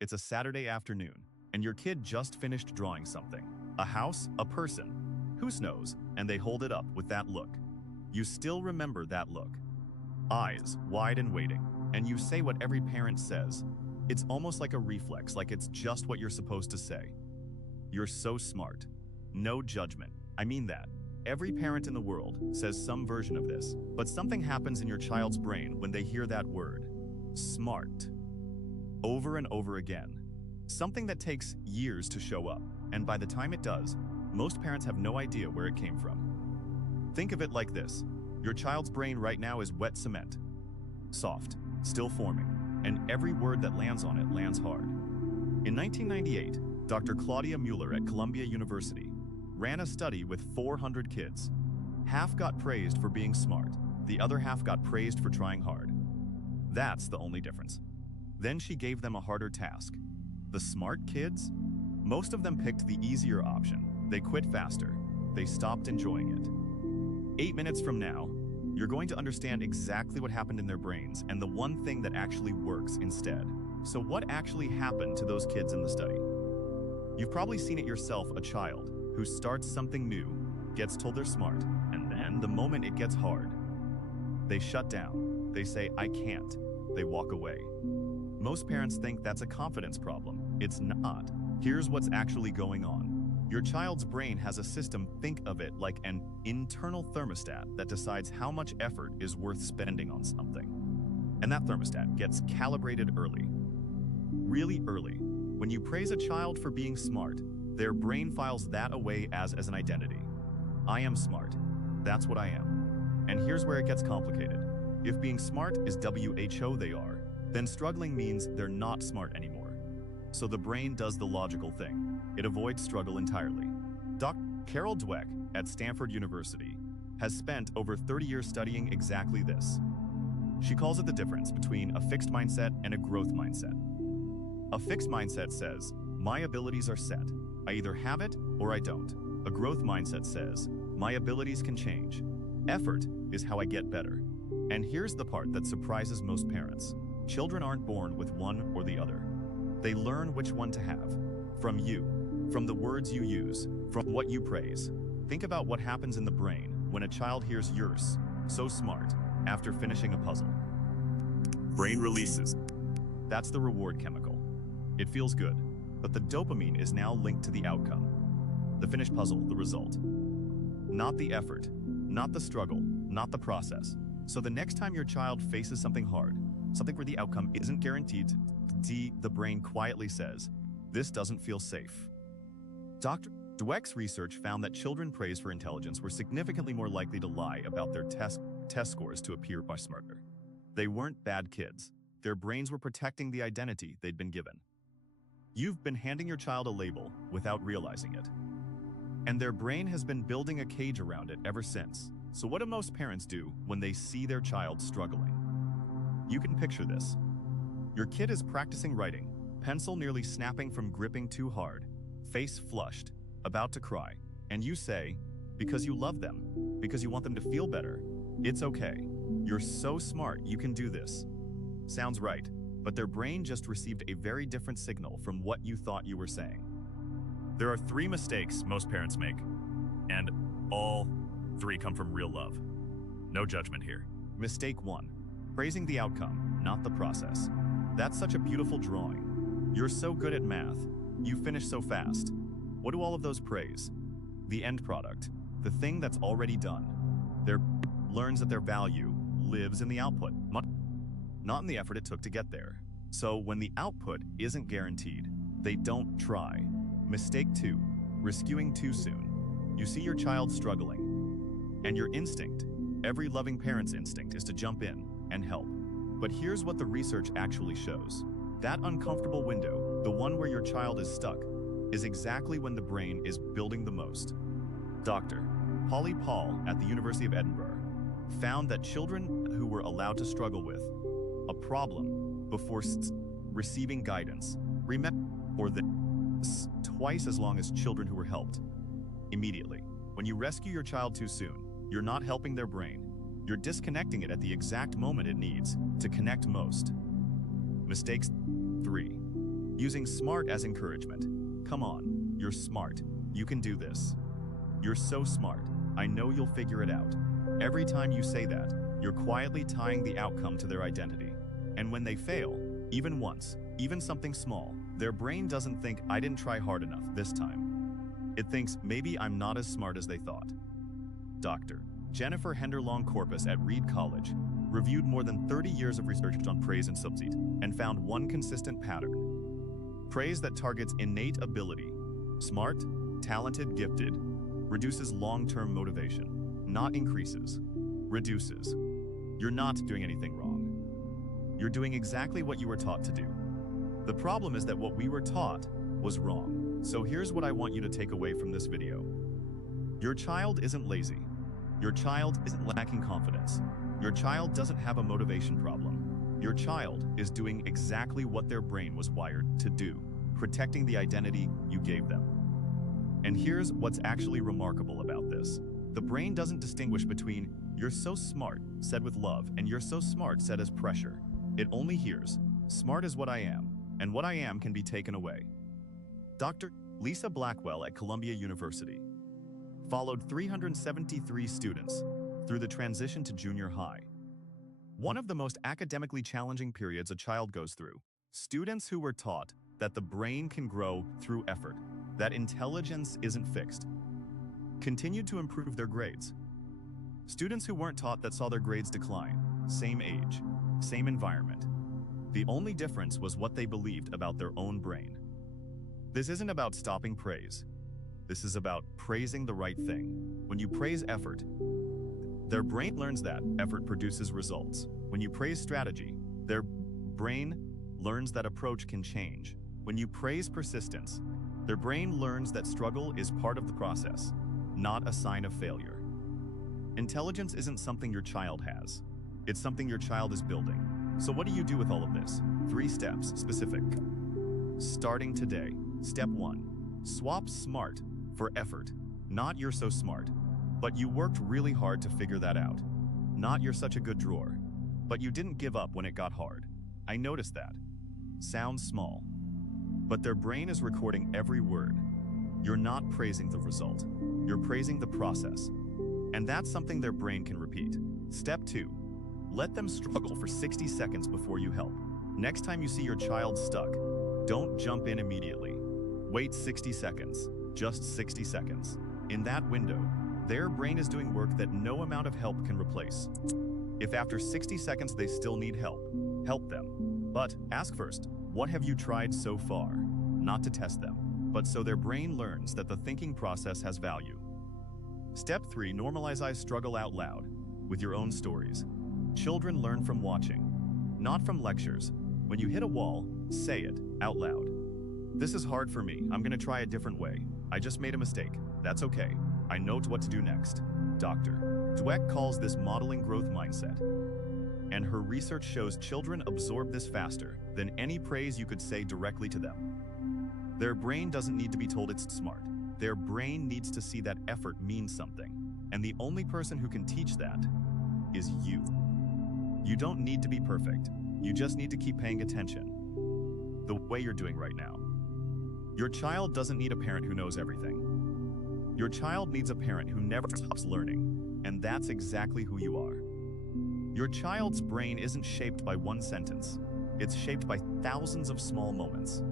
It's a Saturday afternoon, and your kid just finished drawing something. A house, a person. Who knows? And they hold it up with that look. You still remember that look. Eyes wide and waiting, and you say what every parent says. It's almost like a reflex, like it's just what you're supposed to say. You're so smart. No judgment. I mean that. Every parent in the world says some version of this, but something happens in your child's brain when they hear that word. Smart. Over and over again. Something that takes years to show up, and by the time it does, most parents have no idea where it came from. Think of it like this. Your child's brain right now is wet cement. Soft, still forming, and every word that lands on it lands hard. In 1998, Dr. Claudia Mueller at Columbia University ran a study with 400 kids. Half got praised for being smart, the other half got praised for trying hard. That's the only difference. Then she gave them a harder task. The smart kids? Most of them picked the easier option. They quit faster. They stopped enjoying it. 8 minutes from now, you're going to understand exactly what happened in their brains and the one thing that actually works instead. So what actually happened to those kids in the study? You've probably seen it yourself, a child who starts something new, gets told they're smart, and then the moment it gets hard, they shut down. They say, I can't. They walk away. Most parents think that's a confidence problem. It's not. Here's what's actually going on. Your child's brain has a system, think of it like an internal thermostat that decides how much effort is worth spending on something. And that thermostat gets calibrated early. Really early. When you praise a child for being smart, their brain files that away as an identity. I am smart. That's what I am. And here's where it gets complicated. If being smart is WHO they are, then struggling means they're not smart anymore. So the brain does the logical thing. It avoids struggle entirely. Dr. Carol Dweck at Stanford University has spent over 30 years studying exactly this. She calls it the difference between a fixed mindset and a growth mindset. A fixed mindset says, my abilities are set. I either have it or I don't. A growth mindset says, my abilities can change. Effort is how I get better. And here's the part that surprises most parents. Children aren't born with one or the other. They learn which one to have. From you, from the words you use, from what you praise. Think about what happens in the brain when a child hears yours, so smart, after finishing a puzzle. Brain releases. That's the reward chemical. It feels good, but the dopamine is now linked to the outcome. The finished puzzle, the result. Not the effort, not the struggle, not the process. So the next time your child faces something hard, something where the outcome isn't guaranteed, the brain quietly says, this doesn't feel safe. Dr. Dweck's research found that children praised for intelligence were significantly more likely to lie about their test scores to appear much smarter. They weren't bad kids. Their brains were protecting the identity they'd been given. You've been handing your child a label without realizing it. And their brain has been building a cage around it ever since. So what do most parents do when they see their child struggling? You can picture this. Your kid is practicing writing, pencil nearly snapping from gripping too hard, face flushed, about to cry, and you say, because you love them, because you want them to feel better, it's okay. You're so smart, you can do this. Sounds right, but their brain just received a very different signal from what you thought you were saying. There are 3 mistakes most parents make, and all 3 come from real love. No judgment here. Mistake 1, praising the outcome, not the process. That's such a beautiful drawing. You're so good at math. You finish so fast. What do all of those praise? The end product, the thing that's already done. Their learns that their value lives in the output, not in the effort it took to get there. So when the output isn't guaranteed, they don't try. Mistake 2, rescuing too soon. You see your child struggling, and your instinct, every loving parent's instinct, is to jump in and help. But here's what the research actually shows. That uncomfortable window, the one where your child is stuck, is exactly when the brain is building the most. Dr. Pahl at the University of Edinburgh found that children who were allowed to struggle with a problem before receiving guidance remember this twice as long as children who were helped immediately. When you rescue your child too soon, you're not helping their brain. You're disconnecting it at the exact moment it needs to connect most. Mistakes 3. Using smart as encouragement. Come on, you're smart. You can do this. You're so smart. I know you'll figure it out. Every time you say that, you're quietly tying the outcome to their identity. And when they fail, even once, even something small, their brain doesn't think, I didn't try hard enough this time. It thinks, maybe I'm not as smart as they thought. Dr. Jennifer Henderlong Corpus at Reed College reviewed more than 30 years of research on praise and substitute and found one consistent pattern. Praise that targets innate ability, smart, talented, gifted, reduces long-term motivation, not increases, reduces. You're not doing anything wrong. You're doing exactly what you were taught to do. The problem is that what we were taught was wrong. So here's what I want you to take away from this video. Your child isn't lazy. Your child isn't lacking confidence. Your child doesn't have a motivation problem. Your child is doing exactly what their brain was wired to do, protecting the identity you gave them. And here's what's actually remarkable about this. The brain doesn't distinguish between "you're so smart" said with love and "you're so smart" said as pressure. It only hears, "Smart is what I am, and what I am can be taken away." Dr. Lisa Blackwell at Columbia University followed 373 students through the transition to junior high. One of the most academically challenging periods a child goes through. Students who were taught that the brain can grow through effort, that intelligence isn't fixed, continued to improve their grades. Students who weren't taught that saw their grades decline, same age, same environment. The only difference was what they believed about their own brain. This isn't about stopping praise. This is about praising the right thing. When you praise effort, their brain learns that effort produces results. When you praise strategy, their brain learns that approach can change. When you praise persistence, their brain learns that struggle is part of the process, not a sign of failure. Intelligence isn't something your child has. It's something your child is building. So what do you do with all of this? 3 steps, specific. Starting today. Step 1. Swap smart for effort. Not "you're so smart, but you worked really hard to figure that out." Not "you're such a good drawer, but you didn't give up when it got hard." I noticed that. Sounds small, but their brain is recording every word. You're not praising the result. You're praising the process. And that's something their brain can repeat. Step 2. Let them struggle for 60 seconds before you help. Next time you see your child stuck, don't jump in immediately. Wait 60 seconds. Just 60 seconds. In that window, their brain is doing work that no amount of help can replace. If after 60 seconds they still need help, help them. But ask first, what have you tried so far? Not to test them, but so their brain learns that the thinking process has value. Step 3. Normalize struggle out loud with your own stories. Children learn from watching, not from lectures. When you hit a wall, say it out loud. "This is hard for me. I'm going to try a different way. I just made a mistake. That's okay. I know what to do next." Dr. Dweck calls this modeling growth mindset. And her research shows children absorb this faster than any praise you could say directly to them. Their brain doesn't need to be told it's smart. Their brain needs to see that effort means something. And the only person who can teach that is you. You don't need to be perfect. You just need to keep paying attention. The way you're doing right now. Your child doesn't need a parent who knows everything. Your child needs a parent who never stops learning, and that's exactly who you are. Your child's brain isn't shaped by one sentence. It's shaped by thousands of small moments.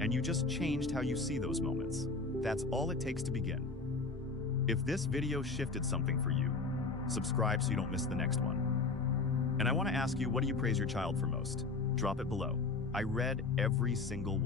And you just changed how you see those moments. That's all it takes to begin. If this video shifted something for you, subscribe so you don't miss the next one. And I want to ask you, what do you praise your child for most? Drop it below. I read every single one.